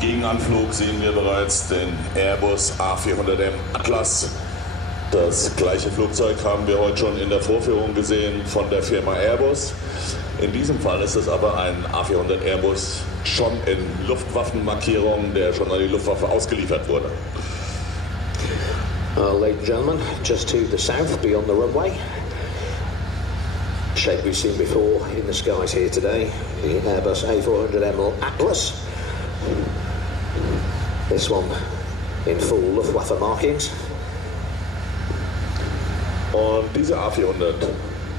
Gegenanflug sehen wir bereits den Airbus A400M Atlas. Das gleiche Flugzeug haben wir heute schon in der Vorführung gesehen von der Firma Airbus. In diesem Fall ist es aber ein A400 Airbus schon in Luftwaffenmarkierung, der schon an die Luftwaffe ausgeliefert wurde. Ladies and gentlemen, just to the south, beyond the runway, shape we've seen before in the skies here today, the Airbus A400M Atlas. This one in full Luftwaffe markings. Und diese A400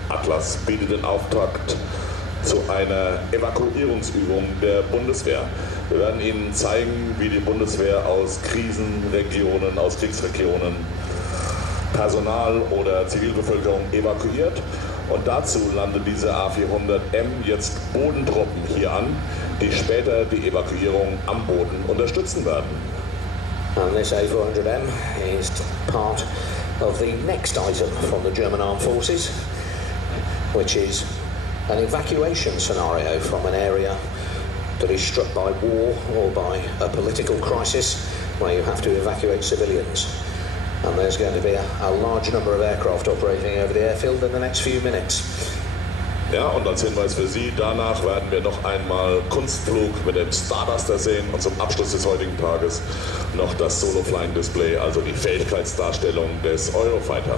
Atlas bietet den Auftakt zu einer Evakuierungsübung der Bundeswehr. Wir werden Ihnen zeigen, wie die Bundeswehr aus Krisenregionen, aus Kriegsregionen Personal oder Zivilbevölkerung evakuiert. Und dazu landet diese A400M jetzt Bodentruppen hier an, die später die Evakuierung am Boden unterstützen werden. And this A400M is part of the next item from the German Armed Forces, which is an evacuation scenario from an area that is struck by war or by a political crisis where you have to evacuate civilians. And there's going to be a large number of aircraft operating over the airfield in the next few minutes. Ja, und als Hinweis für Sie, danach werden wir noch einmal Kunstflug mit dem Starduster sehen und zum Abschluss des heutigen Tages noch das Solo-Flying-Display, also die Fähigkeitsdarstellung des Eurofighter.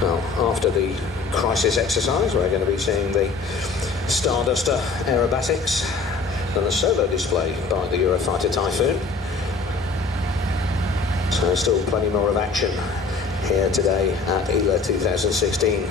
Well, after the crisis exercise, we're going to be seeing the Starduster aerobatics and a solo display by the Eurofighter Typhoon. So still plenty more of action here today at ILA 2016.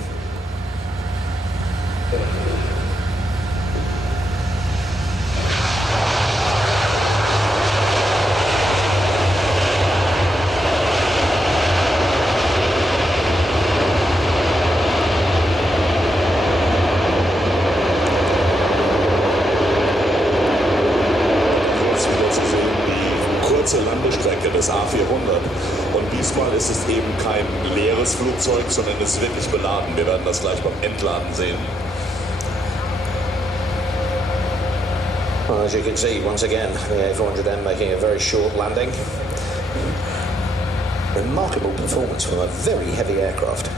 Landestrecke des A400 und diesmal ist es eben kein leeres Flugzeug, sondern es ist wirklich beladen. Wir werden das gleich beim Entladen sehen. Well, as you can see, once again, the A400M making a very short landing. Remarkable performance from a very heavy aircraft.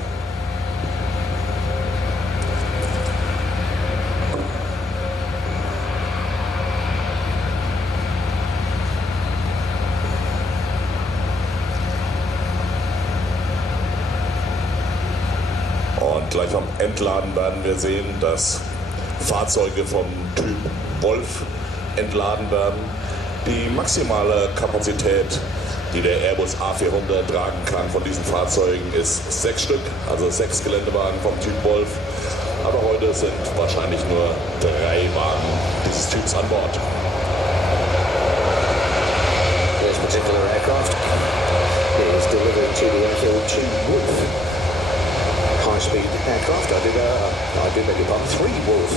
Gleich am Entladen werden wir sehen, dass Fahrzeuge vom Typ Wolf entladen werden. Die maximale Kapazität, die der Airbus A400 tragen kann von diesen Fahrzeugen, ist 6 Stück, also 6 Geländewagen vom Typ Wolf. Aber heute sind wahrscheinlich nur 3 Wagen dieses Typs an Bord. This particular aircraft is delivered to the airfield to Wolf. High-speed aircraft, I do beg your pardon, 3 Wolf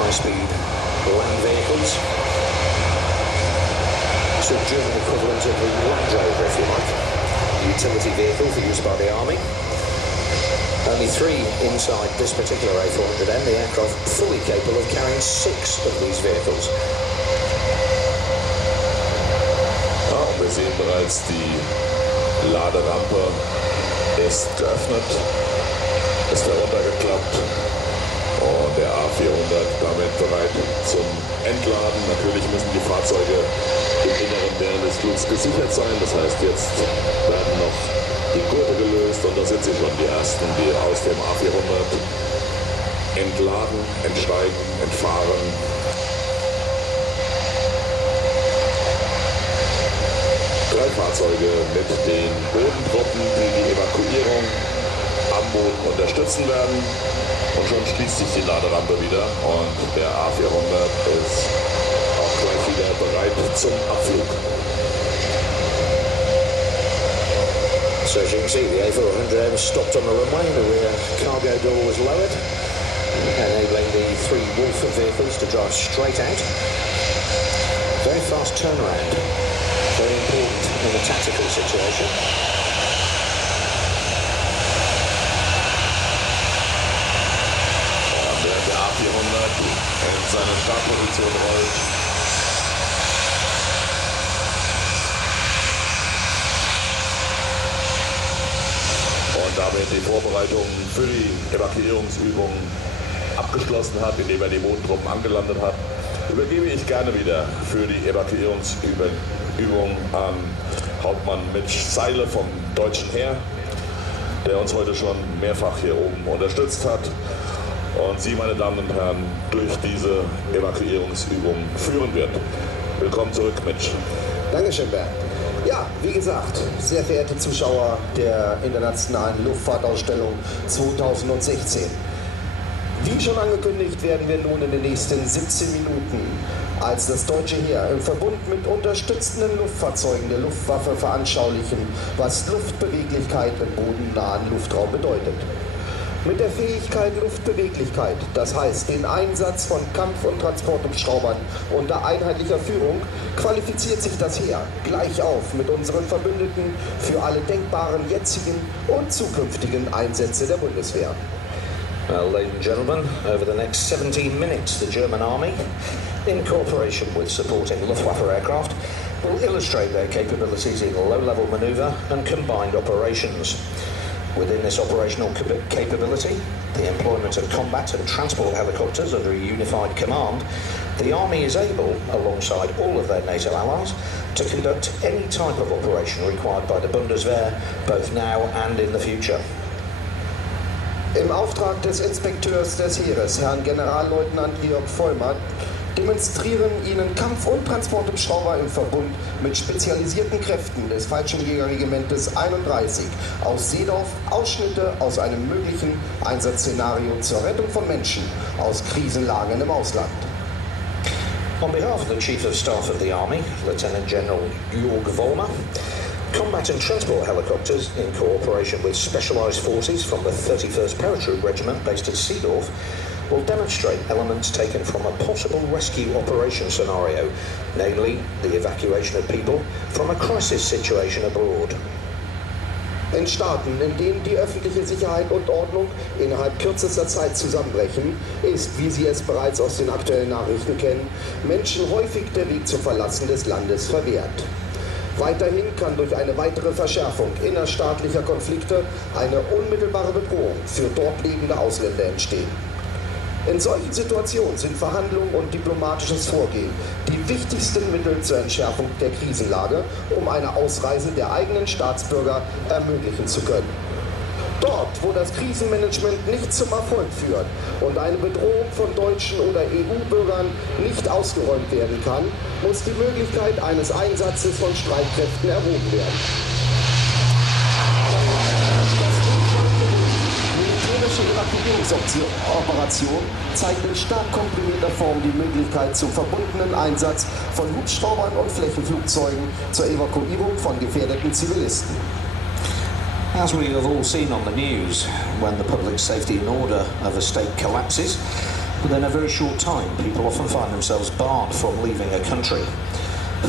high-speed land vehicles. So German equivalent of the Land Rover, if you like. Utility vehicle for use by the army. Only 3 inside this particular A400M, the aircraft fully capable of carrying 6 of these vehicles. Ja, und wir sehen bereits, die Laderampe ist geöffnet. Ist heruntergeklappt und der A400 damit bereit zum Entladen. Natürlich müssen die Fahrzeuge im Inneren während des Flugs gesichert sein. Das heißt, jetzt werden noch die Gurte gelöst und da sind sie schon, die ersten, die aus dem A400 entladen, entsteigen, entfahren. Drei Fahrzeuge mit den Bodentruppen, die die Evakuierung am Boden unterstützen werden. Und schon schließt sich die Laderampe wieder und der A400 ist auch gleich wieder bereit zum Abflug. So as you can see, the A400M stopped on the runway, the rear cargo door was lowered, enabling the 3 Wolf vehicles to drive straight out. Very fast turnaround, very important in a tactical situation. seine Startposition rollt. Und damit die Vorbereitungen für die Evakuierungsübung abgeschlossen hat, indem er die Bodentruppen angelandet hat, übergebe ich gerne wieder für die Evakuierungsübung an Hauptmann Mitch Seile vom Deutschen Heer, der uns heute schon mehrfach hier oben unterstützt hat und Sie, meine Damen und Herren, durch diese Evakuierungsübung führen wird. Willkommen zurück, Mitch. Dankeschön, Bernd. Ja, wie gesagt, sehr verehrte Zuschauer der Internationalen Luftfahrtausstellung 2016. Wie schon angekündigt, werden wir nun in den nächsten 17 Minuten als das deutsche Heer im Verbund mit unterstützenden Luftfahrzeugen der Luftwaffe veranschaulichen, was Luftbeweglichkeit im bodennahen Luftraum bedeutet. Mit der Fähigkeit Luftbeweglichkeit, das heißt den Einsatz von Kampf- und Transporthubschraubern unter einheitlicher Führung, qualifiziert sich das Heer gleich auf mit unseren Verbündeten für alle denkbaren jetzigen und zukünftigen Einsätze der Bundeswehr. Well, ladies and gentlemen, over the next 17 minutes, the German Army, in cooperation with supporting Luftwaffe aircraft, will illustrate their capabilities in low-level manoeuvre and combined operations. Within this operational capability, the employment of combat and transport helicopters under a unified command, the Army is able, alongside all of their NATO allies, to conduct any type of operation required by the Bundeswehr, both now and in the future. Im Auftrag des Inspekteurs des Heeres, Herrn Generalleutnant Georg Vollmer, demonstrieren Ihnen Kampf- und Transporthubschrauber im Verbund mit spezialisierten Kräften des Fallschirmjägerregimentes 31 aus Seedorf Ausschnitte aus einem möglichen Einsatzszenario zur Rettung von Menschen aus Krisenlagen im Ausland. On behalf of the Chief of Staff of the Army, Lieutenant General Georg Vollmer, combat and transport helicopters, in cooperation with specialised forces from the 31st Paratroop Regiment based at Seedorf, will demonstrate elements taken from a possible rescue operation scenario, namely the evacuation of people from a crisis situation abroad. In Staaten, in denen die öffentliche Sicherheit und Ordnung innerhalb kürzester Zeit zusammenbrechen, ist, wie Sie es bereits aus den aktuellen Nachrichten kennen, Menschen häufig der Weg zum Verlassen des Landes verwehrt. Weiterhin kann durch eine weitere Verschärfung innerstaatlicher Konflikte eine unmittelbare Bedrohung für dort lebende Ausländer entstehen. In solchen Situationen sind Verhandlungen und diplomatisches Vorgehen die wichtigsten Mittel zur Entschärfung der Krisenlage, um eine Ausreise der eigenen Staatsbürger ermöglichen zu können. Dort, wo das Krisenmanagement nicht zum Erfolg führt und eine Bedrohung von deutschen oder EU-Bürgern nicht ausgeräumt werden kann, muss die Möglichkeit eines Einsatzes von Streitkräften erwogen werden. Die Evakuierungsoperation zeigt in stark komprimierter Form die Möglichkeit zum verbundenen Einsatz von Hubschraubern und Flächenflugzeugen zur Evakuierung von gefährdeten Zivilisten. As we have all seen on the news, when the public safety and order of a state collapses, within a very short time people often find themselves barred from leaving a country.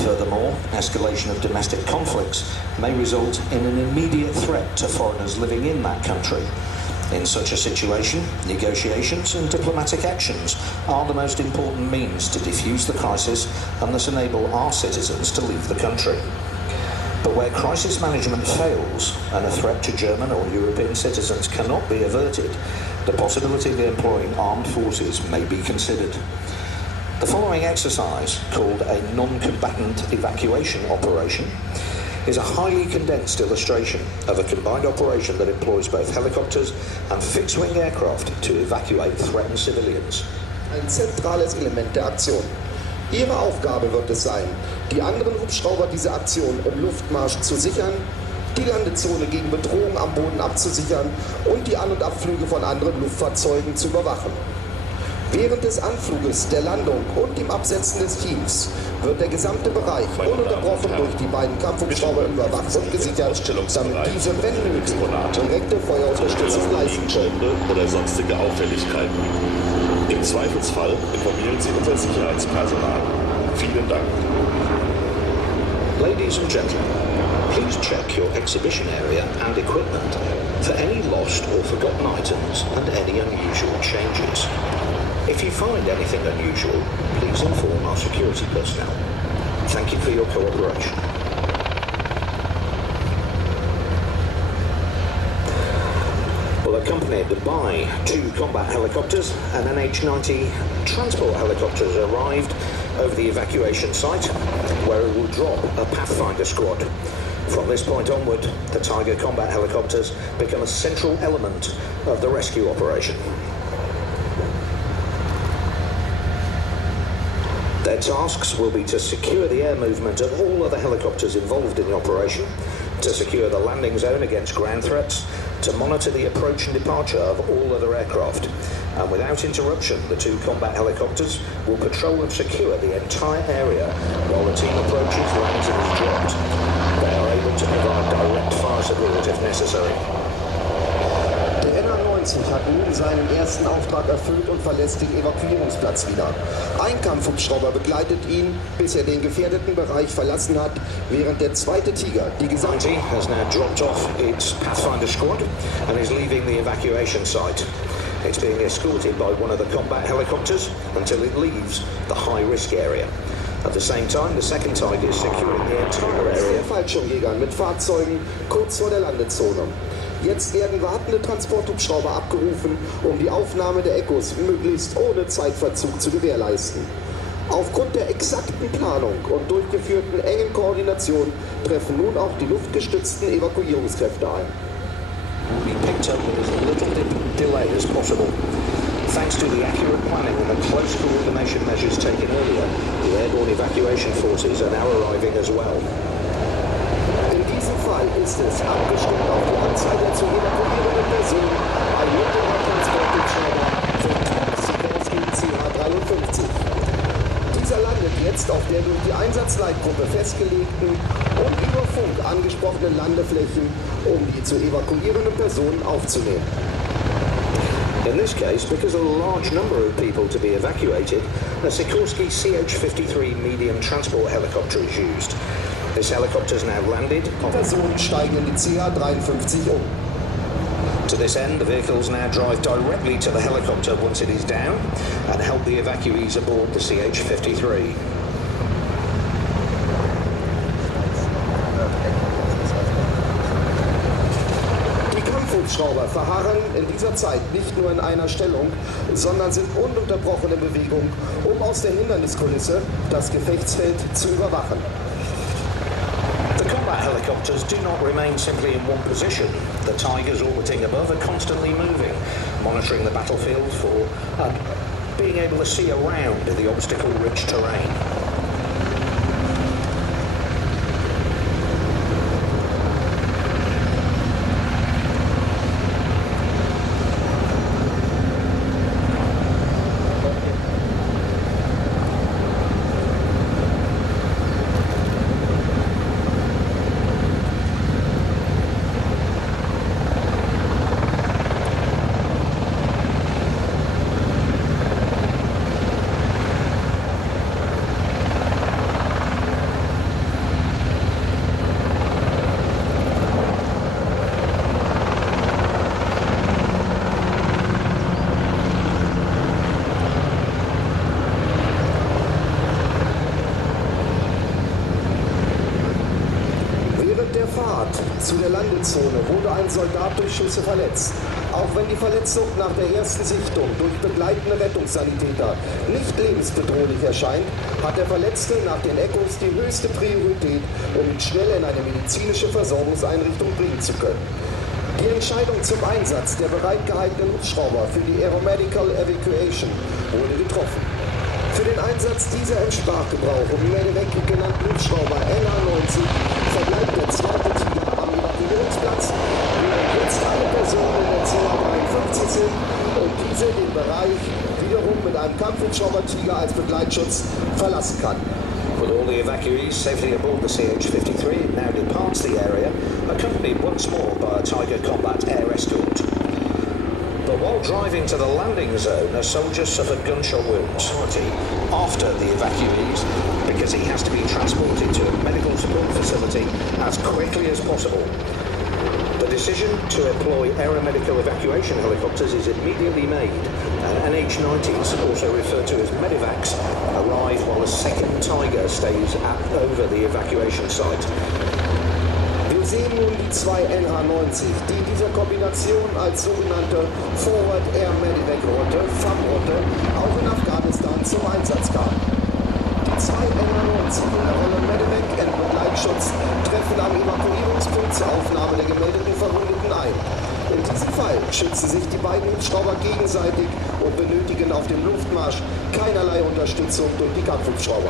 Furthermore, escalation of domestic conflicts may result in an immediate threat to foreigners living in that country. In such a situation, negotiations and diplomatic actions are the most important means to defuse the crisis and thus enable our citizens to leave the country. But where crisis management fails and a threat to German or European citizens cannot be averted, the possibility of employing armed forces may be considered. The following exercise, called a non-combatant evacuation operation, is a highly condensed illustration of a combined operation that employs both helicopters and fixed-wing aircraft to evacuate threatened civilians. Ein zentrales Element der Aktion. Ihre Aufgabe wird es sein, die anderen Hubschrauber dieser Aktion im Luftmarsch zu sichern, die Landezone gegen Bedrohung am Boden abzusichern und die An- und Abflüge von anderen Luftfahrzeugen zu überwachen. Während des Anfluges, der Landung und dem Absetzen des Teams wird der gesamte Bereich ununterbrochen durch die beiden Kampfhubschrauber überwacht und gesichert, damit diese, wenn nötig, direkte Feuerunterstützung leisten können. Oder sonstige Auffälligkeiten. Im Zweifelsfall informieren Sie unser Sicherheitspersonal. Vielen Dank. Ladies and gentlemen, please check your exhibition area and equipment for any lost or forgotten items and any unusual changes. If you find anything unusual, please inform our security personnel. Thank you for your cooperation. Well, accompanied by 2 combat helicopters and NH-90 transport helicopters arrived over the evacuation site, where it will drop a Pathfinder squad. From this point onward, the Tiger combat helicopters become a central element of the rescue operation. Their tasks will be to secure the air movement of all other helicopters involved in the operation, to secure the landing zone against ground threats, to monitor the approach and departure of all other aircraft. And without interruption, the 2 combat helicopters will patrol and secure the entire area while the team approaches, lands and is dropped. They are able to provide direct fire support if necessary. Der NH-90 hat nun seinen ersten Auftrag erfüllt und verlässt den Evakuierungsplatz wieder. Ein Kampfhubschrauber begleitet ihn, bis er den gefährdeten Bereich verlassen hat, während der zweite Tiger die gesamte... has now dropped off its Pathfinder squad and is leaving the evacuation site. It's being escorted by one of the combat helicopters until it leaves the high-risk area. At the same time, the second Tiger is securing the entire area. Fallschirmjägern mit Fahrzeugen kurz vor der Landezone. Jetzt werden wartende Transporthubschrauber abgerufen, um die Aufnahme der Echos möglichst ohne Zeitverzug zu gewährleisten. Aufgrund der exakten Planung und durchgeführten engen Koordination treffen nun auch die luftgestützten Evakuierungskräfte ein. Be picked up with as little delay as possible. Thanks to the accurate planning and the close coordination measures taken earlier, the airborne evacuation forces are now arriving as well. In diesem Fall ist es, abgestimmt auf die Anzahl der zu evakuierenden Personen, ein mittlerer Transporthubschrauber von Sikorsky CH-53. Dieser landet jetzt auf der durch die Einsatzleitgruppe festgelegten und über Funk angesprochenen Landeflächen, um die zu evakuierenden Personen aufzunehmen. In this case, because of a large number of people to be evacuated, a Sikorsky CH-53 medium transport helicopter is used. This helicopter has now landed. Personen steigen in die CH-53 um. To this end, the vehicles now drive directly to the helicopter once it is down and help the evacuees aboard the CH-53. Hubschrauber verharren in dieser Zeit nicht nur in einer Stellung, sondern sind ununterbrochen in Bewegung, um aus der Hinderniskulisse das Gefechtsfeld zu überwachen. The combat helicopters do not remain simply in one position. The Tigers orbiting above are constantly moving, monitoring the battlefield for being able to see around the obstacle-rich terrain. Zu der Landezone wurde ein Soldat durch Schüsse verletzt. Auch wenn die Verletzung nach der ersten Sichtung durch begleitende Rettungssanitäter nicht lebensbedrohlich erscheint, hat der Verletzte nach den Echos die höchste Priorität, um ihn schnell in eine medizinische Versorgungseinrichtung bringen zu können. Die Entscheidung zum Einsatz der bereitgehaltenen Hubschrauber für die Aeromedical Evacuation wurde getroffen. Für den Einsatz dieser im Sprachgebrauch um Medevac genannten Hubschrauber NH-90 verbleibt der zweite Tiger am Evakuierungsplatz, während jetzt alle Personen in der CH-53 sind und diese den Bereich wiederum mit einem Kampfhubschrauber-Tiger als Begleitschutz verlassen kann. With all the evacuees safely aboard the CH-53, it now departs the area, accompanied once more by a Tiger combat air escort. But while driving to the landing zone, a soldier suffered gunshot wounds after the evacuees because he has to be transported to a medical support facility as quickly as possible. The decision to employ aeromedical evacuation helicopters is immediately made and NH90s, also referred to as Medivacs, arrive while a second Tiger stays over the evacuation site. Wir sehen nun die zwei NH90, die in dieser Kombination als sogenannte Forward Air Medivac Route, FAM-Route, auch in Afghanistan zum Einsatz kamen. Die zwei NH90 in der Rolle Medivac und Begleitschutz treffen am Evakuierungspunkt zur Aufnahme der gemeldeten Verwundeten ein. In diesem Fall schützen sich die beiden Hubschrauber gegenseitig und benötigen auf dem Luftmarsch keinerlei Unterstützung durch die Kampfhubschrauber.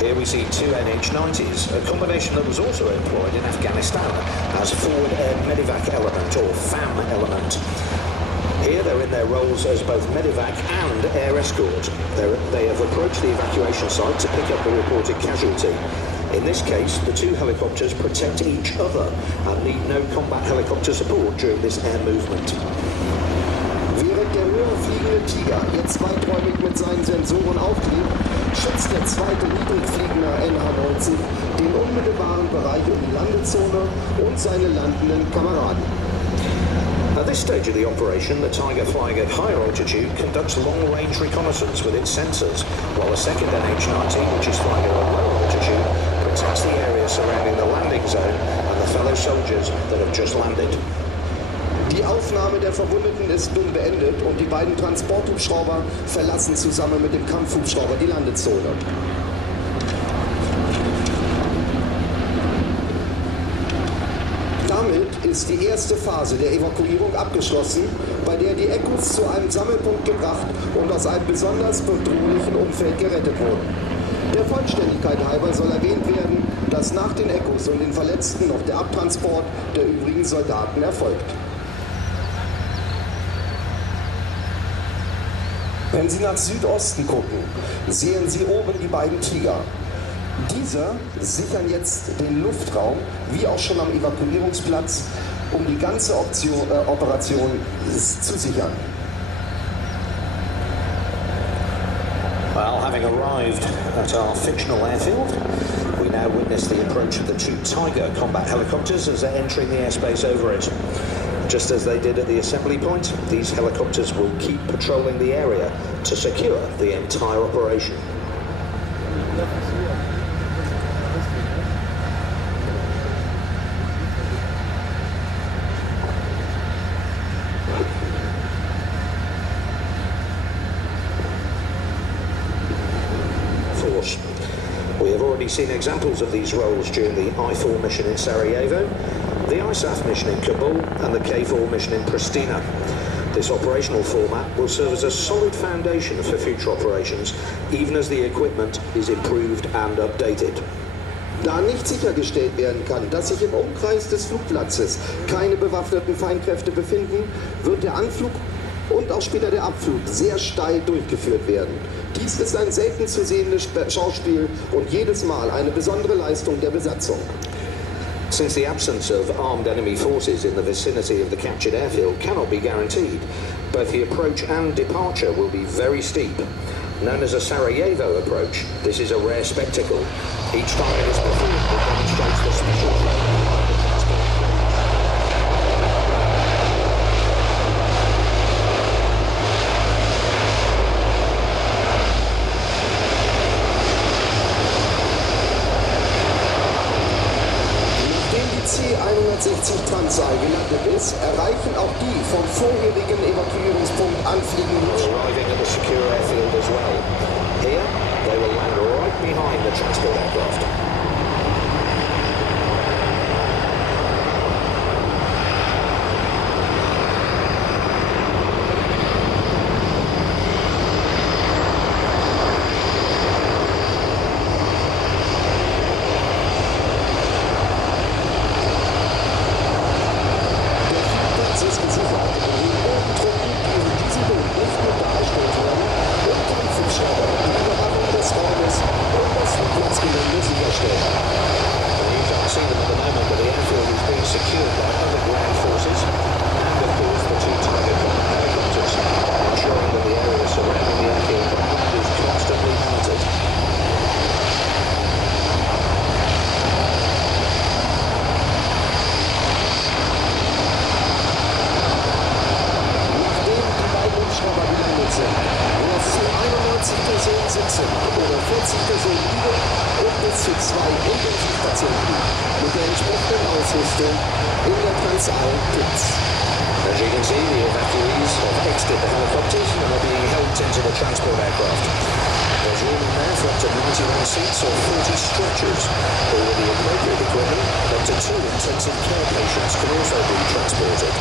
Here we see two NH90s, a combination that was also employed in Afghanistan as Forward Air Medivac Element, or FAM element. Here they're in their roles as both Medivac and Air Escort. They have approached the evacuation site to pick up the reported casualty. In this case, the two helicopters protect each other and need no combat helicopter support during this air movement. Während der höher fliegende Tiger jetzt weiträumig mit seinen Sensoren auftritt, schützt der zweite niedrigfliegende NH90 den unmittelbaren Bereich um die Landezone und seine landenden Kameraden. At this stage of the operation, the Tiger flying at higher altitude conducts long-range reconnaissance with its sensors, while the second NH90, which is flying at a lower altitude, protects the area surrounding the landing zone and the fellow soldiers that have just landed. Die Aufnahme der Verwundeten ist nun beendet und die beiden Transporthubschrauber verlassen zusammen mit dem Kampfhubschrauber die Landezone. Damit ist die erste Phase der Evakuierung abgeschlossen, bei der die Echos zu einem Sammelpunkt gebracht und aus einem besonders bedrohlichen Umfeld gerettet wurden. Der Vollständigkeit halber soll erwähnt werden, dass nach den Echos und den Verletzten noch der Abtransport der übrigen Soldaten erfolgt. Wenn Sie nach Südosten gucken, sehen Sie oben die beiden Tiger. Diese sichern jetzt den Luftraum, wie auch schon am Evakuierungsplatz, um die ganze Operation zu sichern. Well, having arrived at our fictional airfield, we now witness the approach of the two Tiger combat helicopters as they're entering the airspace over it. Just as they did at the assembly point, these helicopters will keep patrolling the area to secure the entire operation. Force. We have already seen examples of these roles during the I-4 mission in Sarajevo, the ISAF mission in Kabul and the K4 mission in Pristina. This operational format will serve as a solid foundation for future operations, even as the equipment is improved and updated. Da nicht sichergestellt werden kann, dass sich im Umkreis des Flugplatzes keine bewaffneten Feindkräfte befinden, wird der Anflug und auch später der Abflug sehr steil durchgeführt werden. Dies ist ein selten zu sehendes Schauspiel und jedes Mal eine besondere Leistung der Besatzung. Since the absence of armed enemy forces in the vicinity of the captured airfield cannot be guaranteed, both the approach and departure will be very steep. Known as a Sarajevo approach, this is a rare spectacle. Each time it is performed, it demonstrates the special training. C-160 Transal gelandet ist, erreichen auch die vom vorherigen Evakuierungspunkt anfliegenden Hubschrauber. Arriving at the secure airfield as well. Here, they will land right behind the transport aircraft. This Streitkräfte in der Transall Kitts. As you can see, the evacuees have exited the helicopters and are being helped into the transport aircraft. There's room in there for up to 91 seats or 40 stretchers. All of the appropriate equipment, up to 2 intensive care patients can also be transported.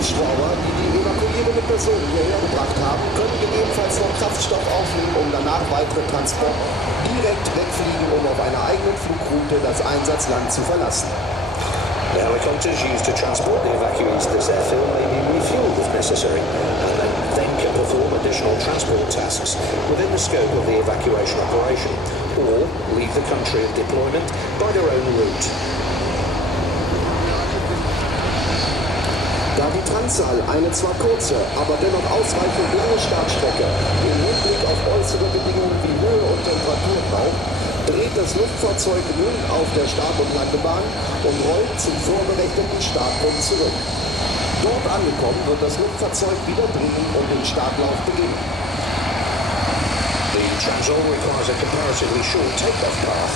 Hubschrauber, die evakuierende Personen hierher gebracht haben, können gegebenenfalls noch Kraftstoff aufnehmen, um danach weitere Transport direkt wegfliegen, um auf einer eigenen Flugroute das Einsatzland zu verlassen. The helicopters used to transport the evacuees to this airfield may be refueled if necessary, and they then can perform additional transport tasks within the scope of the evacuation operation, or leave the country of deployment by their own route. Da die Transall eine zwar kurze, aber dennoch ausreichend lange Startstrecke im Hinblick auf äußere Bedingungen wie Höhe und Temperatur braucht, dreht das Luftfahrzeug nun auf der Start- und Landebahn und rollt zum vorberechneten Startpunkt zurück. Dort angekommen wird das Luftfahrzeug wieder drehen und den Startlauf beginnen. The Transall requires a comparatively short takeoff path.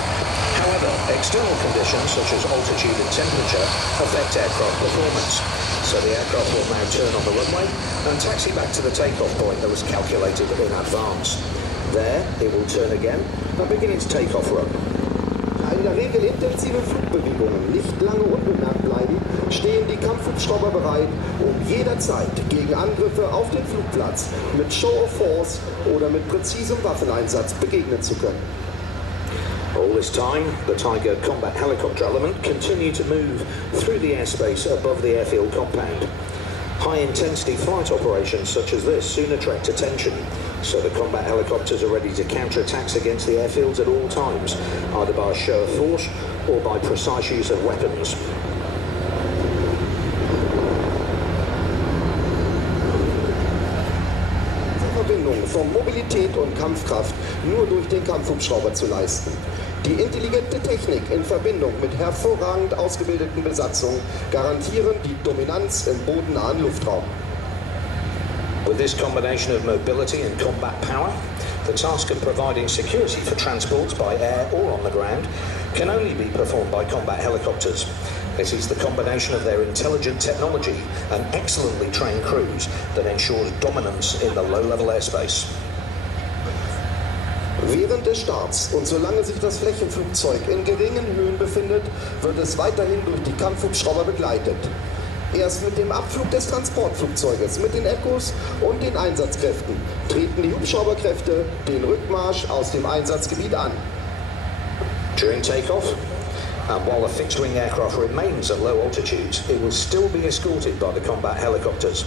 However, external conditions such as altitude and temperature affect aircraft performance. So the aircraft will now turn on the runway and taxi back to the takeoff point that was calculated in advance. There, it will turn again and begin its takeoff run. Da in der Regel intensive Flugbewegungen nicht lange unbemerkt bleiben, stehen die Kampfhubschrauber bereit, um jederzeit gegen Angriffe auf den Flugplatz mit Show of Force oder mit präzisem Waffeneinsatz begegnen zu können. All this time, the Tiger combat helicopter element continued to move through the airspace above the airfield compound. High-intensity flight operations such as this soon attract attention, so the combat helicopters are ready to counter attacks against the airfields at all times, either by a show of force or by precise use of weapons. Verbindung von Mobilität und Kampfkraft nur durch den Kampfhubschrauber zu leisten. Die intelligente Technik in Verbindung mit hervorragend ausgebildeten Besatzungen garantieren die Dominanz im bodennahen Luftraum. With this combination of mobility and combat power, the task of providing security for transports by air or on the ground can only be performed by combat helicopters. It is the combination of their intelligent technology and excellently trained crews that ensures dominance in the low-level airspace. Während des Starts und solange sich das Flächenflugzeug in geringen Höhen befindet, wird es weiterhin durch die Kampfhubschrauber begleitet. Erst mit dem Abflug des Transportflugzeuges mit den Echos und den Einsatzkräften treten die Hubschrauberkräfte den Rückmarsch aus dem Einsatzgebiet an. During takeoff, and while the fixed-wing aircraft remains at low altitudes, it will still be escorted by the combat helicopters.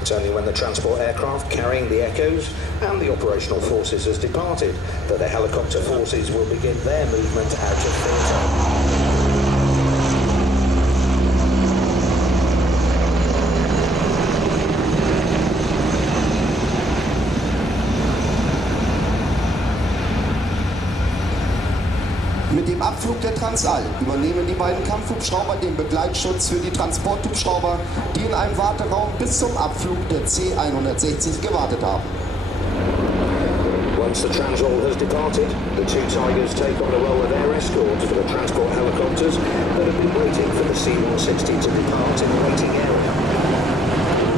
It's only when the transport aircraft carrying the Echoes and the operational forces has departed that the helicopter forces will begin their movement out of theatre. Mit dem Abflug der Transall übernehmen die beiden Kampfhubschrauber den Begleitschutz für die Transporthubschrauber, die in einem Warteraum bis zum Abflug der C-160 gewartet haben. Once the Transall has departed, the two Tigers take on the role of air escort for the transport helicopters that have been waiting for the C-160 to depart in the waiting area.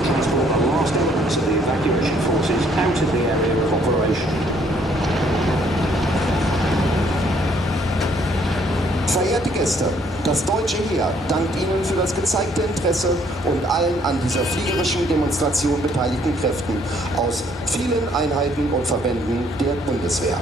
Transport the last elements of the evacuation forces out of the area of operation. Verehrte Gäste, das deutsche Heer dankt Ihnen für das gezeigte Interesse und allen an dieser fliegerischen Demonstration beteiligten Kräften aus vielen Einheiten und Verbänden der Bundeswehr.